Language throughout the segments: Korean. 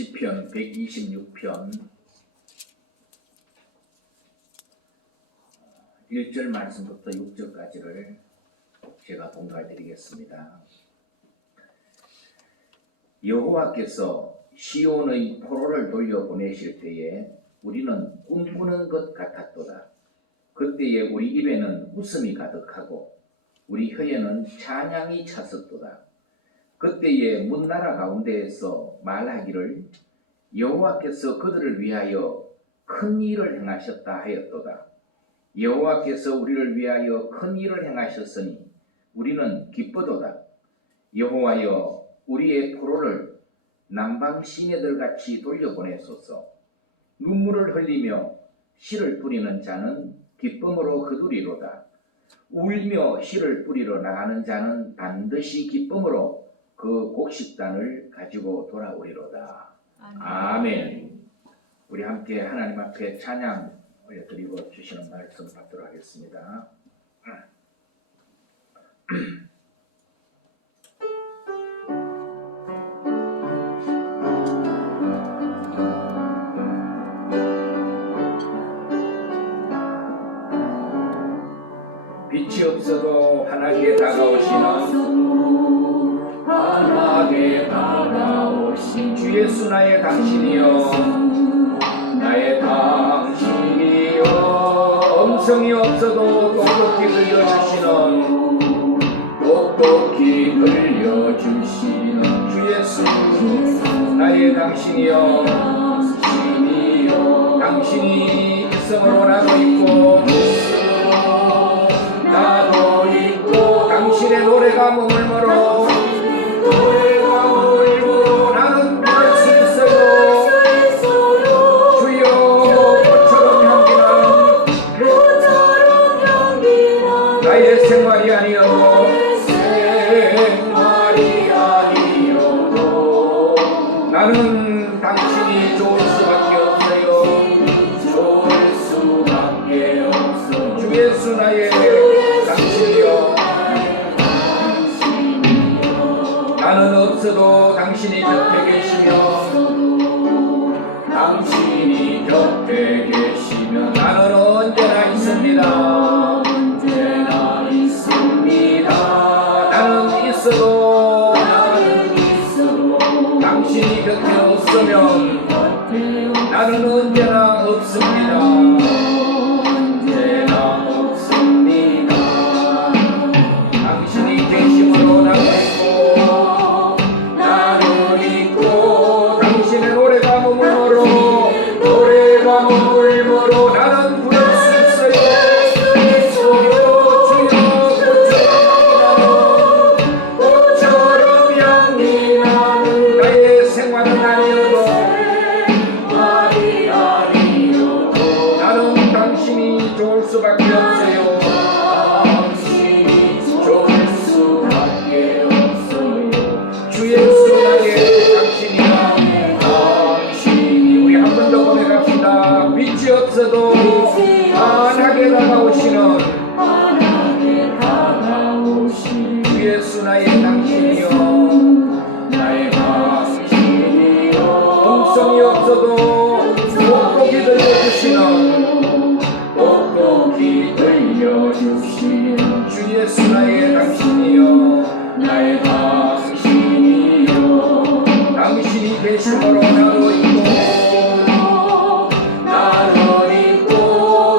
시편 126편 1절 말씀부터 6절까지를 제가 봉독해 드리겠습니다. 여호와께서 시온의 포로를 돌려보내실 때에 우리는 꿈꾸는 것 같았도다. 그때에 우리 입에는 웃음이 가득하고 우리 혀에는 찬양이 찼었도다. 그때에 문나라 가운데에서 말하기를 여호와께서 그들을 위하여 큰 일을 행하셨다 하였도다. 여호와께서 우리를 위하여 큰 일을 행하셨으니 우리는 기쁘도다. 여호와여 우리의 포로를 남방 시내들같이 돌려보내소서. 눈물을 흘리며 씨를 뿌리는 자는 기쁨으로 거두리로다. 울며 씨를 뿌리러 나가는 자는 반드시 기쁨으로 그 곡식단을 가지고 돌아오리로다. 아멘. 우리 함께 하나님 앞에 찬양 올려드리고 주시는 말씀 받도록 하겠습니다. 빛이 없어도 환하게 다가오시는 주 예수 나의 당신이여, 나의 당신이여. 음성이 없어도 똑똑히 들려주시는 주 예수 나의 당신이여. 당신이 있음으로 나도 있고 당신의 노래가 머물므로 나는 부를 수 있어요. 주여 꽃처럼 향기는 나의 생활이 아니어도 나는 당신이 좋을 수밖에 없어요. 주 예수 나의 나는 없어도 당신이 곁에 계시며 나는 언제나 있습니다. 나는 있어도 당신이 곁에 없으면 나는 언제나 없습니다. 당신이 계심으로 나는 나는 부를 수 있어요. 꽃처럼 향기는 나의 생활은 아니어도 나는 당신이 좋을 수밖에 없어요. 주 예수 나의 당신이야. 우리 한 번 더 고백합시다. 빛이 없어도 환하게 다가오시는 주 예수 나의 당신이여. 음성이 없어도 똑똑히 들려주시는 주 예수 나의 당신이여. 당신이 계심으로 나로 있고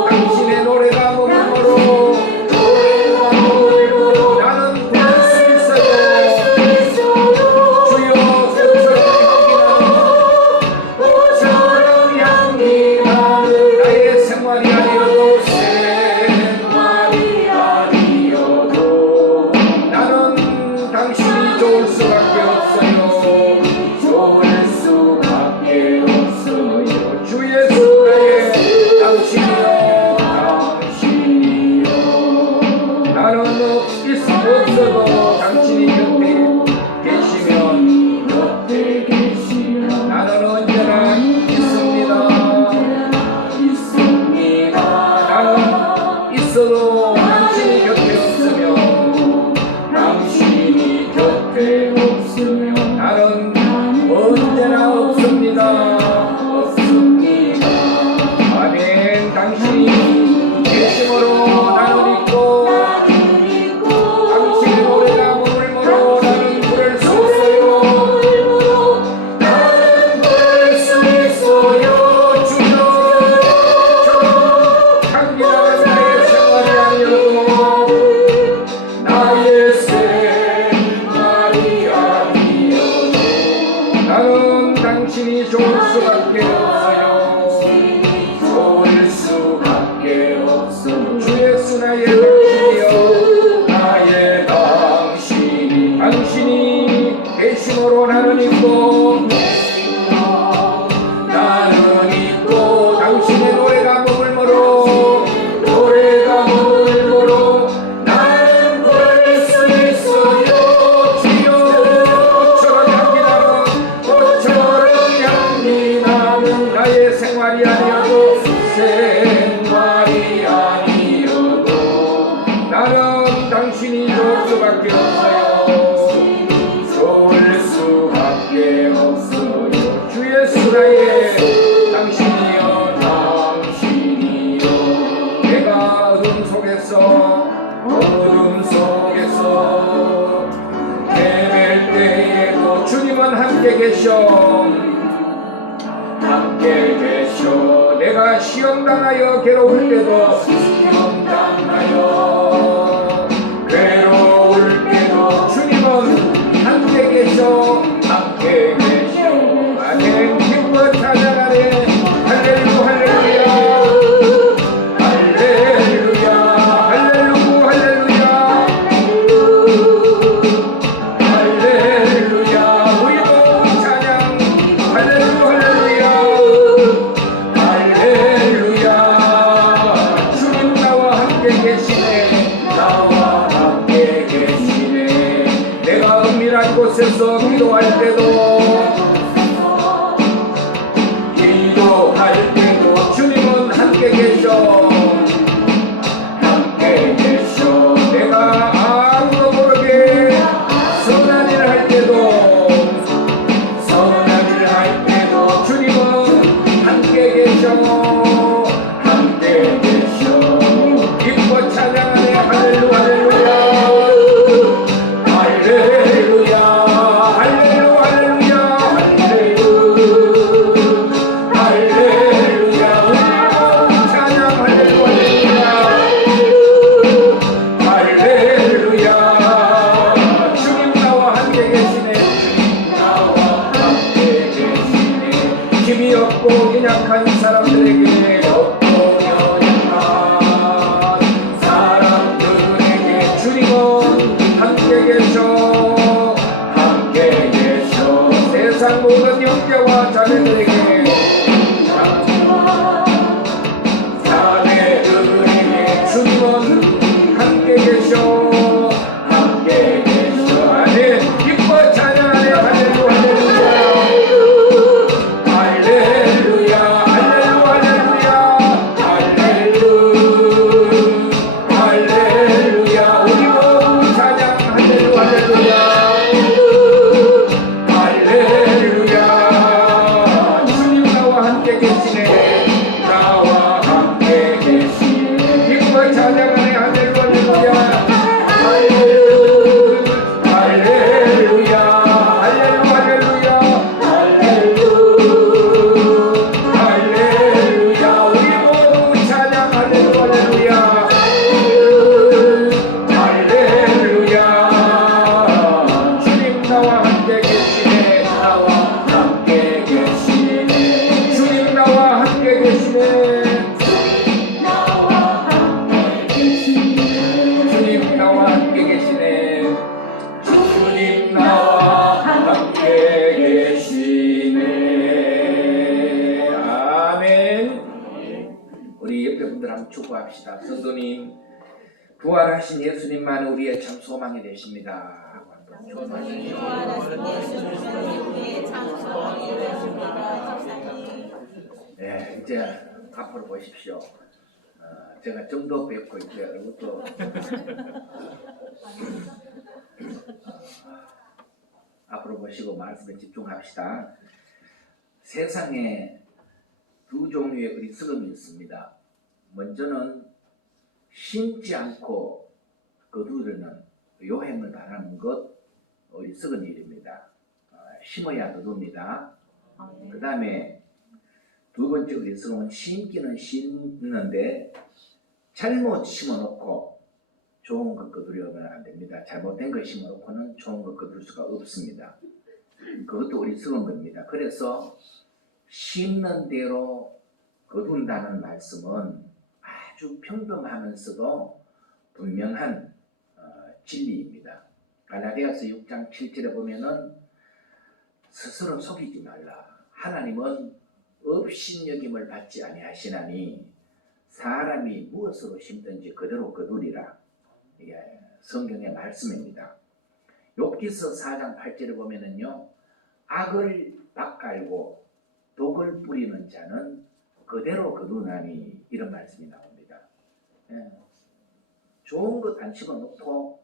당신의 노래가 머물므로 나는 부를 수 있어요. 주여 꽃처럼 향기는 나의 생활이 아니어도 나는 당신이 좋을 수밖에 없어요. 주 예수 나의 당신이여. 나는 없어도 당신이 곁에 계시면 나는 언제나 있습니다. 나는 있어도 당신이 곁에 없으면 나는 언제나 없습니다. 없습니다. 아멘. 당신이 계심으로 나는 있고 당신의 노래가 머물므로 나는 부를 수 있어요. 나는 부를 수 있어요. 주여 향기나는 나의 생활이 아니어도 나의 생활이 아니어도 나는 당신이 좋을 수밖에 없어요. 좋을 수밖에 없어요. 주 예수 나의 당신이여 나의 당신이 계심으로 나는 있고 당신의 노래가 머물므로 나는 부를 수 있어요. 주여 꽃처럼 향기 나는 나의 생활이 아니어도 나는 당신이 좋을 수밖에 없어요. 좋을 수밖에 없어요. 주 예수 나의 당신이여 내가 어둠 속에서 헤맬 때에도 주님은 함께 계셔 내가 시험당하여 괴로울 때도 주님은 함께 계셔 아멘. 기뻐 찬양하네. 할렐루야 할렐루야 할렐루야 우리 모두 찬양 할렐루야 주님 나와 함께 계시네 내가 은밀한 곳에서 기도할 때도 주님은 함께 계셔 내가 아무도 모르게 선한 일을 할 때도 주님은 함께 계셔 기뻐 찬양하네. 할렐루야 주님 나와 함께 계시네. 힘이 없고 연약한 사람들에게 주님은 함께 계셔 세상 모든 형제와 자매들에게 주님은 함께 계셔 아멘. 기뻐 찬양하네. 할렐루야 우리 모두 찬양 할렐루야 주님 나와 함께 계시네. 기뻐 찬양하네. 할렐루야 축복합시다. 성도님, 부활하신 예수님만 우리의 참 소망이 되십니다. 네, 이제 앞으로 보십시오. 제가 정도 뵙고 이제 얼굴도 앞으로 보시고 말씀에 집중합시다. 세상에 두 종류의 어리석음이 있습니다. 먼저는 심지 않고 거두려는 요행을 바라는 것, 어리석은 일입니다. 심어야 거둡니다. 그 다음에 두 번째 어리석음은 심기는 심는데 잘못 심어놓고 좋은 것 거두려면 안 됩니다. 잘못된 것 심어놓고는 좋은 것 거둘 수가 없습니다. 그것도 어리석은 겁니다. 그래서 심는 대로 거둔다는 말씀은 아주 평범하면서도 분명한 진리입니다. 갈라디아서 6장 7절에 보면은 스스로 속이지 말라. 하나님은 업신여김을 받지 아니하시나니 사람이 무엇으로 심든지 그대로 거두리라. 이게 성경의 말씀입니다. 욥기서 4장 8절에 보면은요, 악을 밭갈고 독을 뿌리는 자는 그대로 거두나니, 이런 말씀이 나옵니다. 좋은 것 안 심어놓고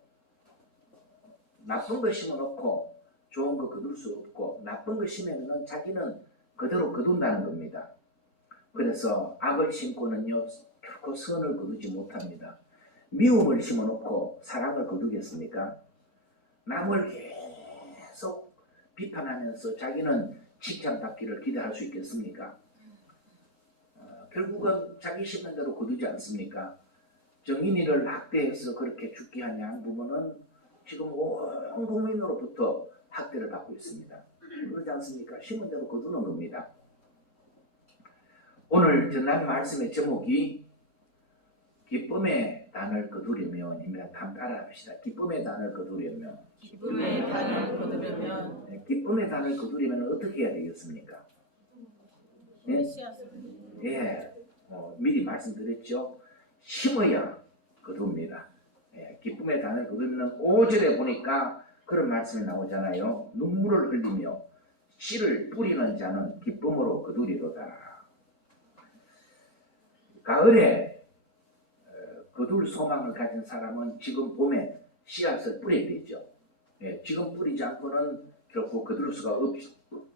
나쁜 거 심어놓고 좋은 거 거둘 수 없고, 나쁜 거 심으면 자기는 그대로 거둔다는 겁니다. 그래서 악을 심고는요 결코 선을 거두지 못합니다. 미움을 심어놓고 사랑을 거두겠습니까? 남을 계속 비판하면서 자기는 칭찬받기를 기대할 수 있겠습니까? 결국은 자기 심은 대로 거두지 않습니까? 정인이를 학대해서 그렇게 죽게 한 양부모는 지금 온 국민으로부터 학대를 받고 있습니다. 그러지 않습니까? 심은 대로 거두는 겁니다. 오늘 전한 말씀의 제목이 기쁨의 단을 거두려면입니다. 한번 따라합시다. 기쁨의 단을 거두려면. 기쁨의 단을 거두려면. 기쁨의 단을 거두려면 어떻게 해야 되겠습니까? 예? 예. 미리 말씀드렸죠. 심어야 거둡니다. 예. 기쁨의 단을 거두면 5절에 보니까 그런 말씀이 나오잖아요. 눈물을 흘리며 씨를 뿌리는 자는 기쁨으로 거두리로다. 가을에 거둘 소망을 가진 사람은 지금 봄에 씨앗을 뿌려야 되죠. 예, 지금 뿌리지 않고는 결코 거둘 수가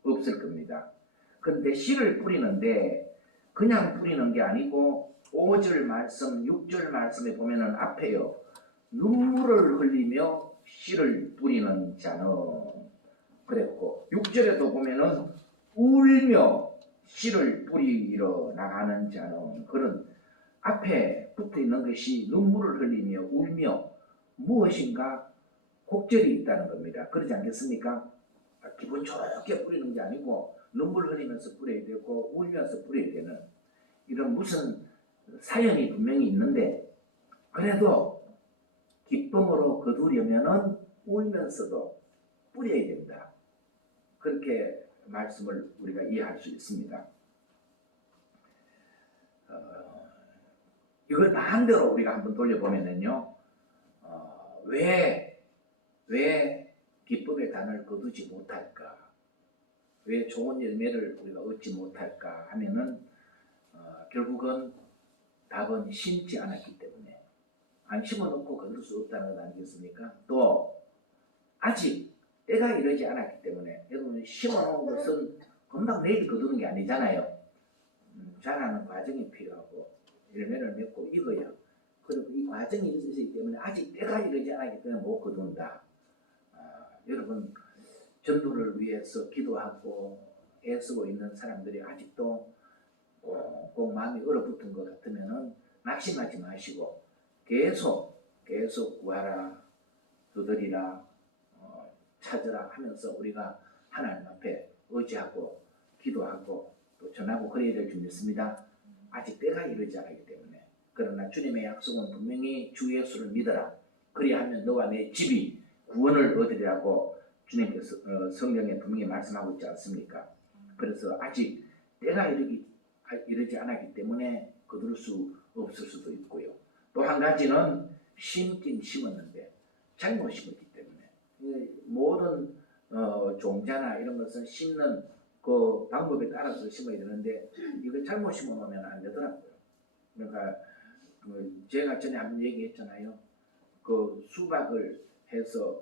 없을 겁니다. 그런데 씨를 뿌리는데 그냥 뿌리는 게 아니고 5절 말씀, 6절 말씀에 보면은 앞에요. 눈물을 흘리며 씨를 뿌리는 자는 그랬고, 6절에도 보면은 울며 씨를 뿌리러 나가는 자는, 그런 앞에 붙어 있는 것이 눈물을 흘리며 울며 무엇인가 곡절이 있다는 겁니다. 그러지 않겠습니까? 기분 좋게 뿌리는 게 아니고 눈물 흘리면서 뿌려야 되고 울면서 뿌려야 되는, 이런 무슨 사연이 분명히 있는데, 그래도 기쁨으로 거두려면은 울면서도 뿌려야 된다. 그렇게 말씀을 우리가 이해할 수 있습니다. 이걸 반대로 우리가 한번 돌려보면은요, 왜 기쁨의 단을 거두지 못할까? 왜 좋은 열매를 우리가 얻지 못할까 하면은 결국은 답은 심지 않았기 때문에, 안 심어놓고 거둘 수 없다는 것 아니겠습니까? 또 아직 때가 이르지 않았기 때문에, 여러분 심어놓은 것은 금방 내일 거두는 게 아니잖아요. 자라는 과정이 필요하고 열매를 맺고 익어야, 그리고 이 과정이 있기 때문에 아직 때가 이르지 않았기 때문에 못 거둔다. 여러분 전도를 위해서 기도하고 애쓰고 있는 사람들이 아직도 꼭 마음이 얼어붙은 것 같으면은 낙심하지 마시고 계속 구하라, 두드리라, 찾으라 하면서 우리가 하나님 앞에 의지하고 기도하고 또 전하고 그래야 될 줄 믿습니다. 아직 때가 이르지 않았기 때문에. 그러나 주님의 약속은 분명히 주 예수를 믿어라, 그리하면 너와 내 집이 구원을 얻으리라고 주님께서 성경에 분명히 말씀하고 있지 않습니까? 그래서 아직 때가 이르지 않았기 때문에 거둘 수 없을 수도 있고요. 또 한 가지는 심긴 심었는데 잘못 심었기 때문에. 모든 종자나 이런 것은 심는 그 방법에 따라서 심어야 되는데 이거 잘못 심어놓으면 안 되더라고요. 그러니까 제가 전에 한번 얘기했잖아요. 그 수박을 해서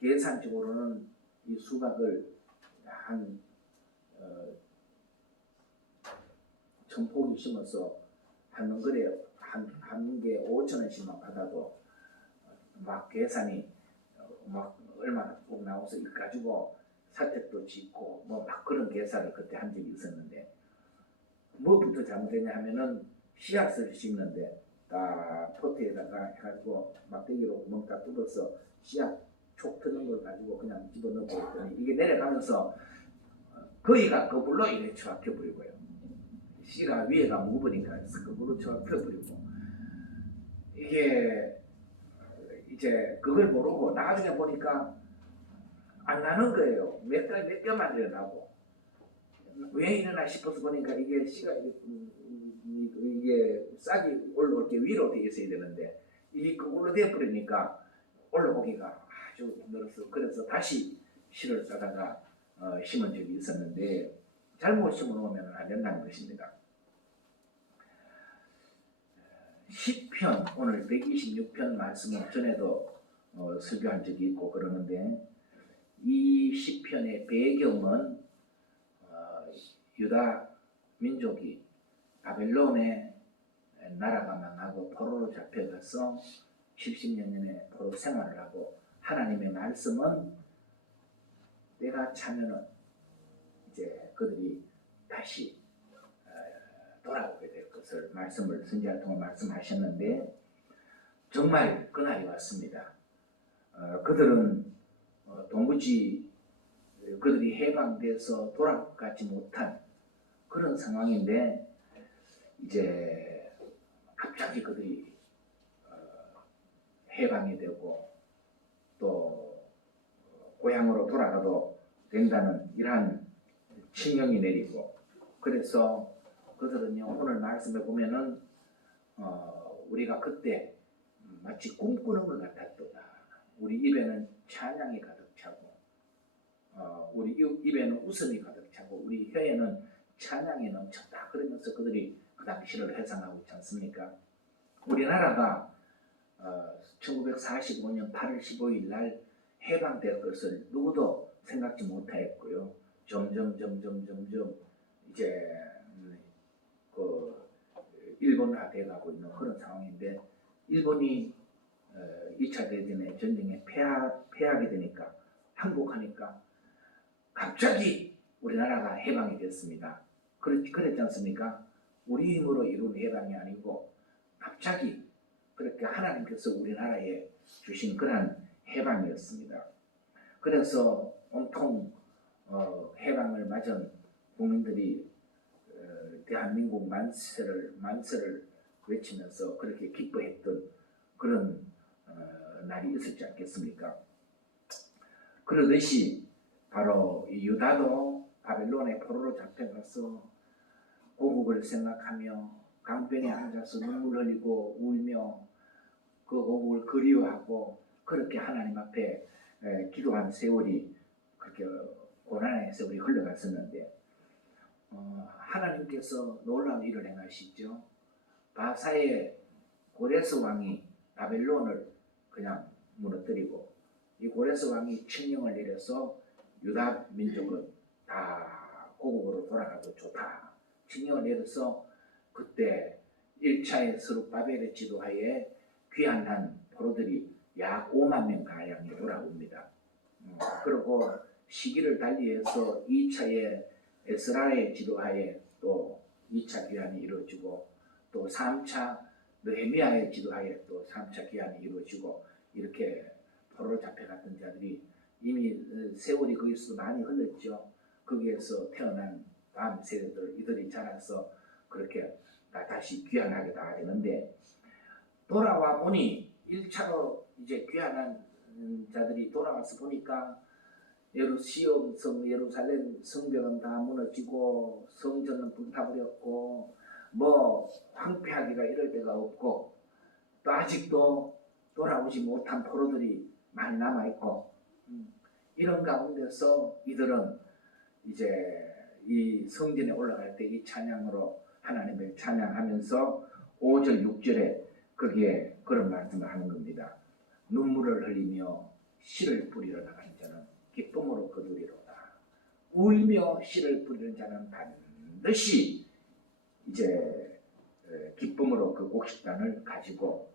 계산적으로는 이 수박을 한 천포기 심어서 한 그래 한개 5,000원씩만 받아도 막 계산이 막 얼마나 꼭 나와서 일 가지고 사택도 짓고 뭐 막 그런 계산을 그때 한 적이 있었는데 뭐부터 잘못했냐 하면은 씨앗을 심는데 딱 포트에다가 해가지고 막대기로 구멍 딱 뚫어서 씨앗 촉 트는 걸 가지고 그냥 집어넣고 있더니 이게 내려가면서 거기가 거꾸로 이렇게 처박혀 버리고요. 씨가 위에가 무거우니까 거꾸로 처박혀 버리고 이게 이제 그걸 모르고 나중에 보니까 안 나는 거예요. 몇 개만 일어나고 왜 이러나 싶어서 보니까 이게 씨가 이게 싹이 올라올 게 위로 되어 있어야 되는데 이게 그걸로 되어 버리니까 올라오기가 아주 힘들어서 그래서 다시 씨를 싸다가 심은 적이 있었는데 잘못 심어 놓으면 안 된다는 것입니다. 시편 오늘 126편 말씀을 전에도 설교한 적이 있고 그러는데 이 시편의 배경은 유다 민족이 바벨론에 나라가 망하고 포로로 잡혀가서 70년의 포로 생활을 하고 하나님의 말씀은 때가 차면은 이제 그들이 다시 돌아오게 될 것을 말씀을 선지자를 통해 말씀하셨는데 정말 그날이 왔습니다. 그들은 도무지 그들이 해방돼서 돌아가지 못한 그런 상황인데 이제 갑자기 그들이 해방이 되고 또 고향으로 돌아가도 된다는 이러한 칙령이 내리고 그래서 그들은요 오늘 말씀에 보면은 우리가 그때 마치 꿈꾸는 것 같았도다. 우리 입에는 찬양이 가득 차고 우리 입에는 웃음이 가득 차고 우리 혀에는 찬양이 넘쳤다. 그러면서 그들이 그 당시를 회상하고 있지 않습니까? 우리나라가 1945년 8월 15일 날 해방될 것을 누구도 생각지 못하였고요. 점점 이제 그 일본화돼 가고 있는 그런 상황인데 일본이 2차 대전의 전쟁에 패하게 되니까 항복하니까 갑자기 우리나라가 해방이 됐습니다. 그랬지 않습니까? 우리 힘으로 이룬 해방이 아니고 갑자기 그렇게 하나님께서 우리나라에 주신 그러한 해방이었습니다. 그래서 온통 해방을 맞은 국민들이 대한민국 만세를 외치면서 그렇게 기뻐했던 그런 날이 있었지 않겠습니까? 그러듯이 바로 이 유다도 바벨론의 포로로 잡혀가서 고국을 생각하며 강변에 앉아서 눈물 흘리고 울며 그 고국을 그리워하고 그렇게 하나님 앞에 기도한 세월이 그렇게 고난의 세월이 흘러갔었는데 하나님께서 놀라운 일을 행하시죠. 바사의 고레스 왕이 바벨론을 그냥 무너뜨리고 이 고레스 왕이 칙령을 내려서 유다 민족은 다 고국으로 돌아가도 좋다. 칙령을 내려서 그때 1차의 스룹바벨의 지도하에 귀환한 포로들이 약 5만 명 가량이 돌아옵니다. 그리고 시기를 달리해서 2차의 에스라의 지도하에 또 2차 귀환이 이루어지고 또 3차 느헤미야의 지도하에 또 3차 귀환이 이루어지고 이렇게 포로로 잡혀갔던 자들이 이미 세월이 거기서 많이 흘렀죠. 거기에서 태어난 다음 세대들 이들이 자라서 그렇게 다시 귀환하게 다 되는데 돌아와 보니 1차로 이제 귀환한 자들이 돌아와서 보니까 시온 성 예루살렘 성벽은 다 무너지고 성전은 불타버렸고 뭐 황폐하기가 이럴 데가 없고 또 아직도 돌아오지 못한 포로들이 많이 남아있고 이런 가운데서 이들은 이제 이 성전에 올라갈 때 이 찬양으로 하나님을 찬양하면서 5절 6절에 거기에 그런 말씀을 하는 겁니다. 눈물을 흘리며 씨를 뿌리러 나가는 자는 기쁨으로 거두리로다. 울며 씨를 뿌리는 자는 반드시 이제 기쁨으로 그 곡식단을 가지고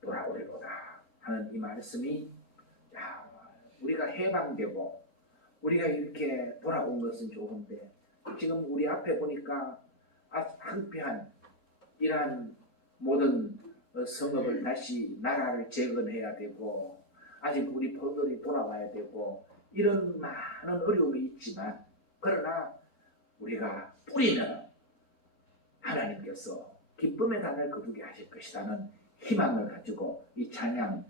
돌아오리로다 하는 이 말씀이, 야, 우리가 해방되고 우리가 이렇게 돌아온 것은 좋은데 지금 우리 앞에 보니까 한편 이러한 모든 성읍을 다시 나라를 재건해야 되고 아직 우리 포도들이 돌아와야 되고 이런 많은 어려움이 있지만, 그러나 우리가 뿌리는 하나님께서 기쁨의 단을 거두게 하실 것이라는 희망을 가지고 이 찬양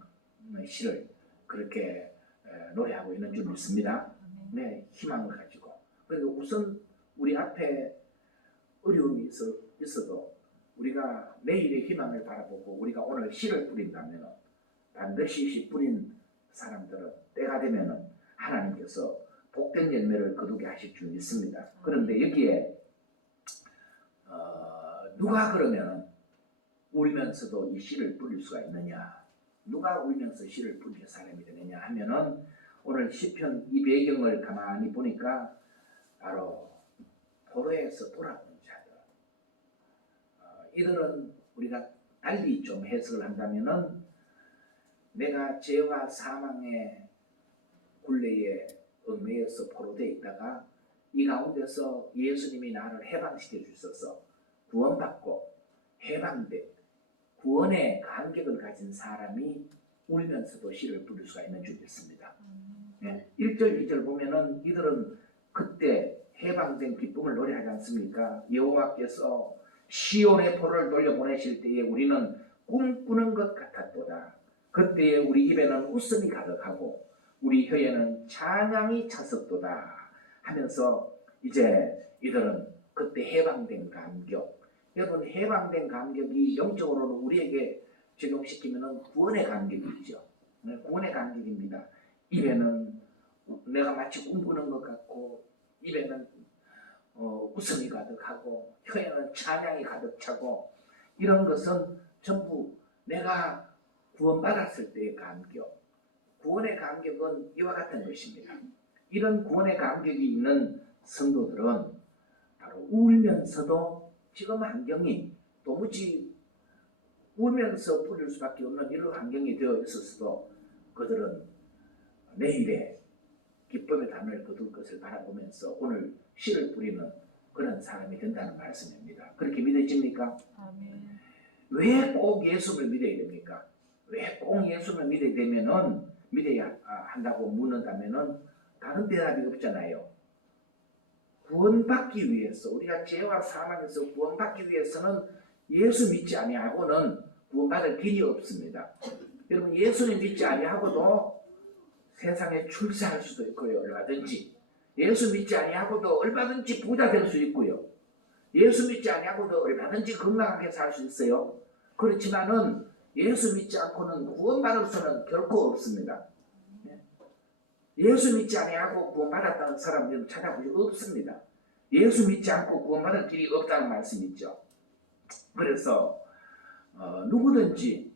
시를 그렇게 노래하고 있는 줄 믿습니다. 네, 희망을 가지고. 그러니까 우선 우리 앞에 어려움이 있어도 우리가 내일의 희망을 바라보고 우리가 오늘 씨를 뿌린다면 반드시 씨 뿌린 사람들은 때가 되면 하나님께서 복된 열매를 거두게 하실 줄 믿습니다. 그런데 여기에 누가 그러면 울면서도 이 씨를 뿌릴 수가 있느냐, 누가 울면서 씨를 뿌릴 사람이 되느냐 하면은 오늘 시편 이 배경을 가만히 보니까 바로 포로에서 돌아온 자들, 이들은 우리가 달리 좀 해석을 한다면은 내가 죄와 사망의 굴레에 얽매여서 포로되어 있다가 이 가운데서 예수님이 나를 해방시켜 주셔서 구원받고 해방된 구원의 감격을 가진 사람이 울면서도 씨를 뿌릴 수가 있는 줄 믿습니다. 네, 1절 2절 보면은 이들은 그때 해방된 기쁨을 노래하지 않습니까? 여호와께서 시온의 포로를 돌려보내실 때에 우리는 꿈꾸는 것 같았도다. 그때에 우리 입에는 웃음이 가득하고 우리 혀에는 찬양이 찼었도다 하면서 이제 이들은 그때 해방된 감격, 여러분 해방된 감격이 영적으로는 우리에게 적용시키면 구원의 감격이죠. 구원의 감격입니다. 입에는 내가 마치 꿈꾸는 것 같고 입에는 웃음이 가득하고 혀에는 찬양이 가득 차고, 이런 것은 전부 내가 구원받았을 때의 감격, 구원의 감격은 이와 같은 것입니다. 이런 구원의 감격이 있는 성도들은 바로 울면서도 지금 환경이 도무지 울면서 뿌릴 수밖에 없는 이런 환경이 되어 있었어도 그들은 내일에 기쁨의 단을 거둘 것을 바라보면서 오늘 씨를 뿌리는 그런 사람이 된다는 말씀입니다. 그렇게 믿어집니까? 아멘. 왜 꼭 예수를 믿어야 됩니까? 왜 꼭 예수를 믿어야 되면은 믿어야 한다고 묻는다면은 다른 대답이 없잖아요. 구원받기 위해서, 우리가 죄와 사망에서 구원받기 위해서는 예수 믿지 아니하고는 구원받을 길이 없습니다. 여러분 예수를 믿지 아니하고도 세상에 출세할 수도 있고요, 얼마든지. 예수 믿지 아니하고도 얼마든지 부자 될 수 있고요. 예수 믿지 아니하고도 얼마든지 건강하게 살 수 있어요. 그렇지만은 예수 믿지 않고는 구원받을 수는 결코 없습니다. 예수 믿지 아니하고 구원받았다는 사람들은 찾아볼 수 없습니다. 예수 믿지 않고 구원받을 길이 없다는 말씀이죠. 그래서 누구든지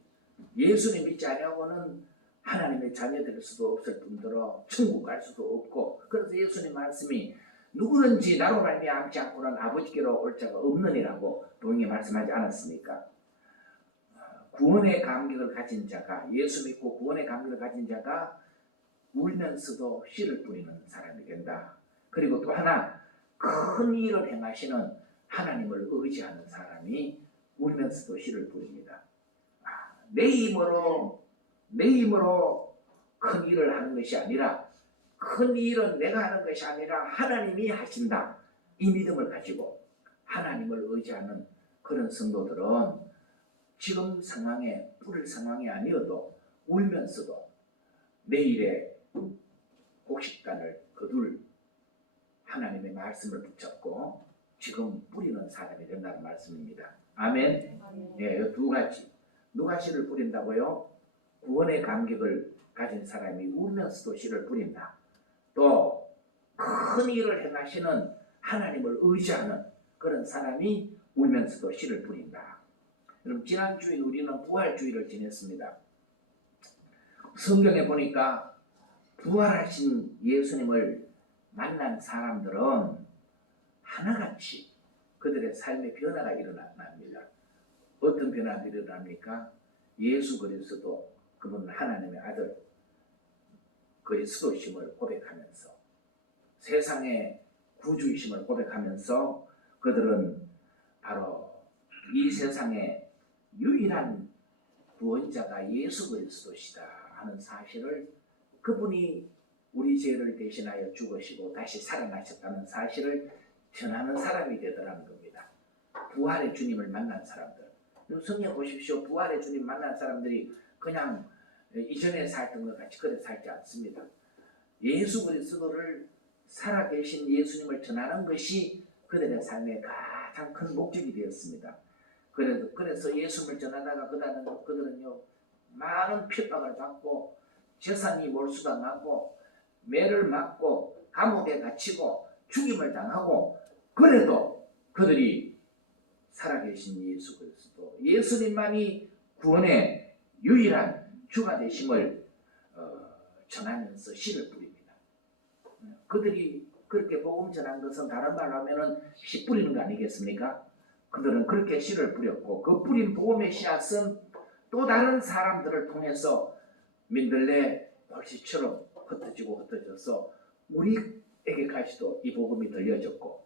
예수님 믿지 아니하고는 하나님의 자녀 될 수도 없을 뿐더러 천국 갈 수도 없고, 그래서 예수님 말씀이 누구든지 나로 말미암지 않고는 아버지께로 올 자가 없느니라고 분명히 말씀하지 않았습니까? 구원의 감격을 가진 자가, 예수 믿고 구원의 감격을 가진 자가 울면서도 씨를 뿌리는 사람이 된다. 그리고 또 하나, 큰 일을 행하시는 하나님을 의지하는 사람이 울면서도 씨를 뿌립니다. 내 힘으로 큰 일을 하는 것이 아니라, 큰 일은 내가 하는 것이 아니라 하나님이 하신다, 이 믿음을 가지고 하나님을 의지하는 그런 성도들은 지금 상황에 뿌릴 상황이 아니어도 울면서도 내일의 곡식단을 거둘 하나님의 말씀을 붙잡고 지금 뿌리는 사람이 된다는 말씀입니다. 아멘. 예, 이 두 가지. 누가 씨를 뿌린다고요? 구원의 감격을 가진 사람이 울면서도 씨를 뿌린다. 또 큰 일을 행하시는 하나님을 의지하는 그런 사람이 울면서도 씨를 뿌린다. 여러분 지난주에 우리는 부활주의를 지냈습니다. 성경에 보니까 부활하신 예수님을 만난 사람들은 하나같이 그들의 삶의 변화가 일어납니다. 어떤 변화가 일어납니까? 예수 그리스도 그분은 하나님의 아들 그리스도심을 고백하면서 세상의 구주이심을 고백하면서 그들은 바로 이 세상의 유일한 구원자가 예수 그리스도시다 하는 사실을 그분이 우리 죄를 대신하여 죽으시고 다시 살아나셨다는 사실을 전하는 사람이 되더라는 겁니다. 부활의 주님을 만난 사람들. 성경 보십시오. 부활의 주님 만난 사람들이 그냥 이전에 살던 것 같이 그래 살지 않습니다. 예수 그리스도를 살아계신 예수님을 전하는 것이 그들의 삶의 가장 큰 목적이 되었습니다. 그래서 예수님을 전하다가 그들은요 많은 핍박을 받고 재산이 몰수당하고 매를 맞고 감옥에 갇히고 죽임을 당하고 그래도 그들이 살아계신 예수 그리스도 예수님만이 구원의 유일한 주가 되심을 전하면서 씨를 뿌립니다. 그들이 그렇게 복음 전한 것은 다른 말로 하면은 씨 뿌리는 거 아니겠습니까? 그들은 그렇게 씨를 뿌렸고 그 뿌린 복음의 씨앗은 또 다른 사람들을 통해서 민들레 돌씨처럼 흩어져서 우리에게까지도 이 복음이 들려졌고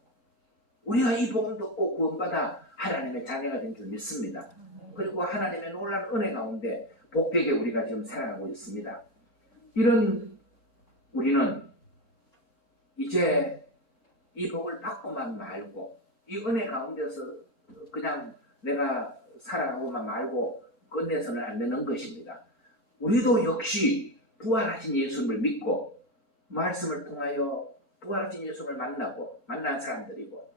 우리가 이 복음 듣고 구원받아 하나님의 자녀가 된 줄 믿습니다. 그리고 하나님의 놀라운 은혜 가운데 복되게 우리가 지금 살아가고 있습니다. 이런 우리는 이제 이 복을 받고만 말고 이 은혜 가운데서 그냥 내가 살아가고만 말고 끝내서는 안 되는 것입니다. 우리도 역시 부활하신 예수님을 믿고 말씀을 통하여 부활하신 예수님을 만난 사람들이고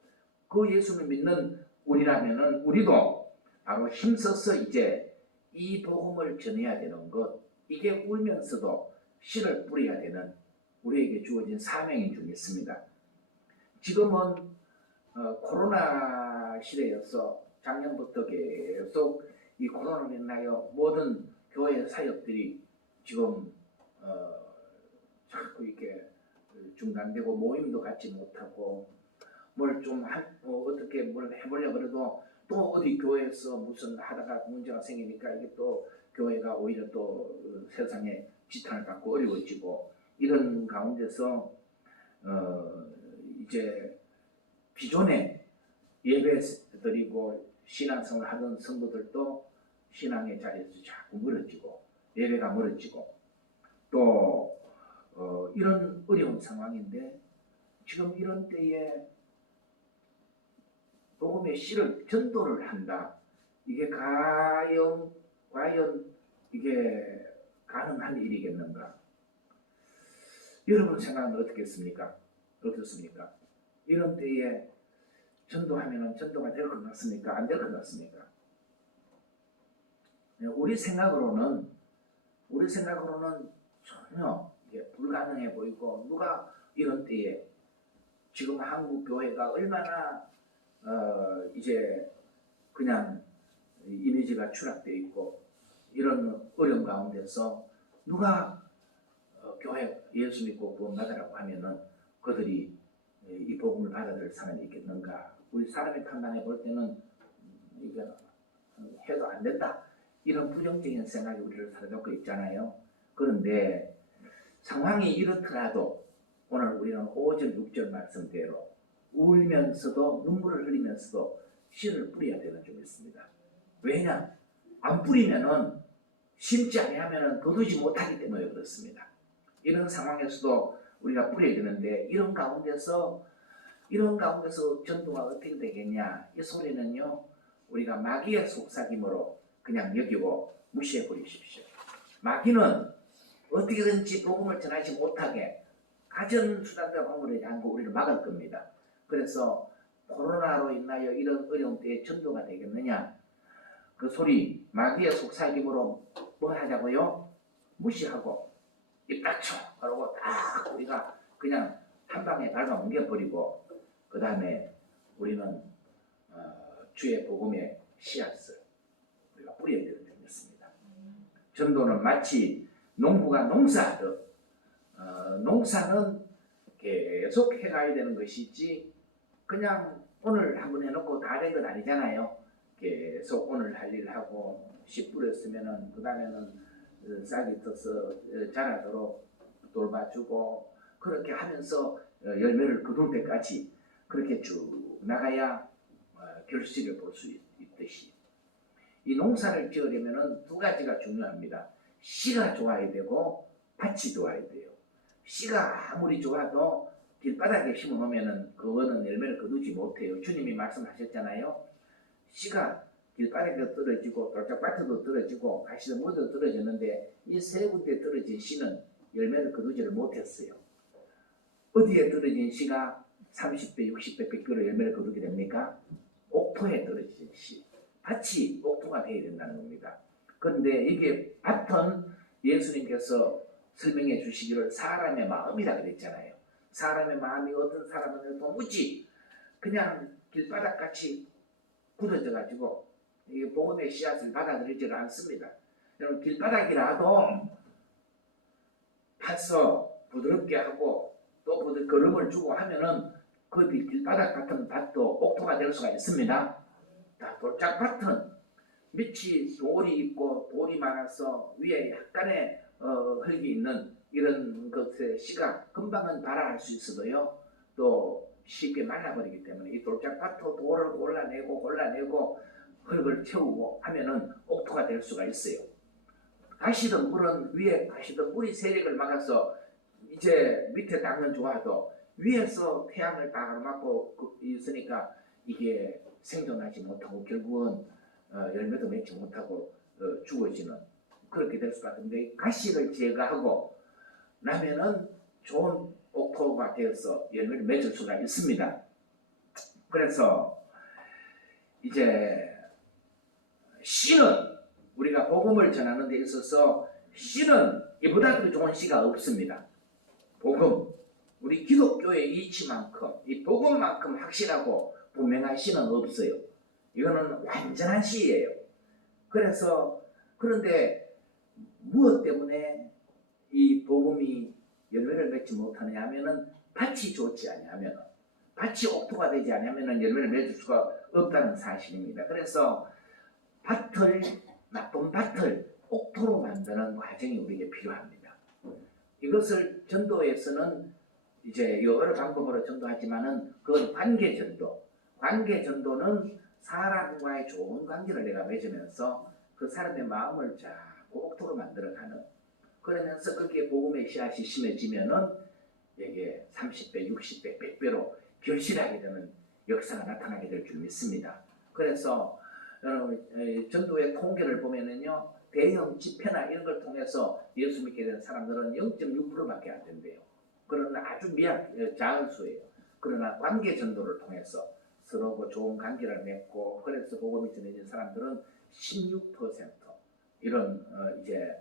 그 예수님을 믿는 우리라면은 우리도 바로 힘써서 이제 이 복음을 전해야 되는 것 이게 울면서도 씨를 뿌려야 되는 우리에게 주어진 사명인 줄 믿습니다. 지금은 코로나 시대여서 작년부터 계속 이 코로나로 인하여 모든 교회 사역들이 지금 자꾸 이렇게 중단되고 모임도 갖지 못하고 뭘 좀 어떻게 뭘 해보려고 그래도 또 어디 교회에서 무슨 하다가 문제가 생기니까 이게 또 교회가 오히려 또 세상에 지탄을 받고 어려워지고 이런 가운데서 이제 기존에 예배 드리고 신앙생활을 하던 성도들도 신앙의 자리에서 자꾸 멀어지고 예배가 멀어지고 또 이런 어려운 상황인데 지금 이런 때에 복음의 씨를 전도를 한다. 이게 과연 이게 가능한 일이겠는가? 여러분 생각은 어떻겠습니까? 이런 때에 전도하면 전도가 될 것 같습니까? 안 될 것 같습니까? 우리 생각으로는 전혀 불가능해 보이고 누가 이런 때에 지금 한국 교회가 얼마나 이제 그냥 이미지가 추락되어 있고 이런 어려운 가운데서 누가 교회 예수 믿고 구원받으라고 하면은 그들이 이 복음을 받아들일 사람이 있겠는가? 우리 사람의 판단해 볼 때는 이게 해도 안 된다 이런 부정적인 생각이 우리를 사로잡고 있잖아요. 그런데 상황이 이렇더라도 오늘 우리는 5절 6절 말씀대로 울면서도 눈물을 흘리면서도 씨를 뿌려야 되는 줄 믿습니다. 왜냐? 안 뿌리면은 심지 아니하면은 거두지 못하기 때문에 그렇습니다. 이런 상황에서도 우리가 뿌려야 되는데 이런 가운데서 전도가 어떻게 되겠냐? 이 소리는요 우리가 마귀의 속삭임으로 그냥 여기고 무시해 버리십시오. 마귀는 어떻게든지 복음을 전하지 못하게 가전 수단과 방법을 하고 우리를 막을 겁니다. 그래서 코로나로 인하여 이런 어려운 때에 전도가 되겠느냐? 그 소리 마귀의 속삭임으로 뭐 하자고요? 무시하고 입 닥쳐 그러고 딱 우리가 그냥 한 방에 밟아 옮겨버리고 그 다음에 우리는 주의 복음의 씨앗을 우리가 뿌려야 되는 줄 믿습니다. 전도는 마치 농부가 농사하듯 농사는 계속 해가야 되는 것이지 그냥 오늘 한번 해놓고 다 된 건 아니잖아요. 계속 오늘 할 일 하고 씨 뿌렸으면은 그 다음에는 싹이 터서 자라도록 돌봐주고 그렇게 하면서 열매를 거둘 때까지 그렇게 쭉 나가야 결실을 볼 수 있듯이 이 농사를 지으려면은 두 가지가 중요합니다. 씨가 좋아야 되고 밭이 좋아야 돼요. 씨가 아무리 좋아도 길바닥에 심어놓으면은 그거는 열매를 거두지 못해요. 주님이 말씀하셨잖아요. 씨가 길바닥에도 떨어지고 돌짝밭에도 떨어지고 가시도 모두 떨어졌는데 이 세 군데 떨어진 씨는 열매를 거두지를 못했어요. 어디에 떨어진 씨가 30배, 60배, 100배로 열매를 거두게 됩니까? 옥토에 떨어진 씨. 밭이 옥토가 되어야 된다는 겁니다. 그런데 이게 밭은 예수님께서 설명해 주시기를 사람의 마음이라 그랬잖아요. 사람의 마음이 어떤 사람은 도무지 그냥 길바닥같이 굳어져 가지고 이 복음의 씨앗을 받아들이지 않습니다. 여러분 길바닥이라도 파서 부드럽게 하고 또 걸음을 주고 하면은 그 길바닥 같은 밭도 옥토가 될 수가 있습니다. 돌짝밭은 밑이 돌이 있고 돌이 많아서 위에 약간의 흙이 있는 이런 것의 씨가 금방은 발아할 수 있어도요 또 쉽게 말라버리기 때문에 이 돌짝밭도 돌을 골라내고 흙을 채우고 하면은 옥토가 될 수가 있어요. 가시던 물은 위에 가시던 물이 세력을 막아서 이제 밑에 땅은 좋아도 위에서 태양을 딱 맞고 있으니까 이게 생존하지 못하고 결국은 열매도 맺지 못하고 죽어지는 그렇게 될 수가 있는데 가시를 제거하고 나면은 좋은 옥토가 되어서 열매를 맺을 수가 있습니다. 그래서 이제 씨는 우리가 복음을 전하는 데 있어서 씨는 이보다 더 좋은 씨가 없습니다. 복음 우리 기독교의 이치만큼 이 복음만큼 확실하고 분명한 씨는 없어요. 이거는 완전한 씨예요. 그래서 그런데 무엇 때문에 이 복음이 열매를 맺지 못하느냐 하면은 밭이 좋지 않냐면 밭이 옥토가 되지 않으면 열매를 맺을 수가 없다는 사실입니다. 그래서 나쁜 밭을 옥토로 만드는 과정이 우리에게 필요합니다. 이것을 전도에서는 이제 여러 방법으로 전도하지만은 그건 관계전도. 관계전도는 사람과의 좋은 관계를 내가 맺으면서 그 사람의 마음을 자꾸 옥토로 만들어가는. 그러면서 거기에 복음의 씨앗이 심어지면은 이게 30배, 60배, 100배로 결실하게 되는 역사가 나타나게 될 줄 믿습니다. 그래서 전도의 통계를 보면은요, 대형 집회나 이런 걸 통해서 예수 믿게 된 사람들은 0.6%밖에 안 된대요. 그러나 아주 작은 수예요. 그러나 관계 전도를 통해서 서로 좋은 관계를 맺고 그래서 복음이 전해진 사람들은 16% 이런 이제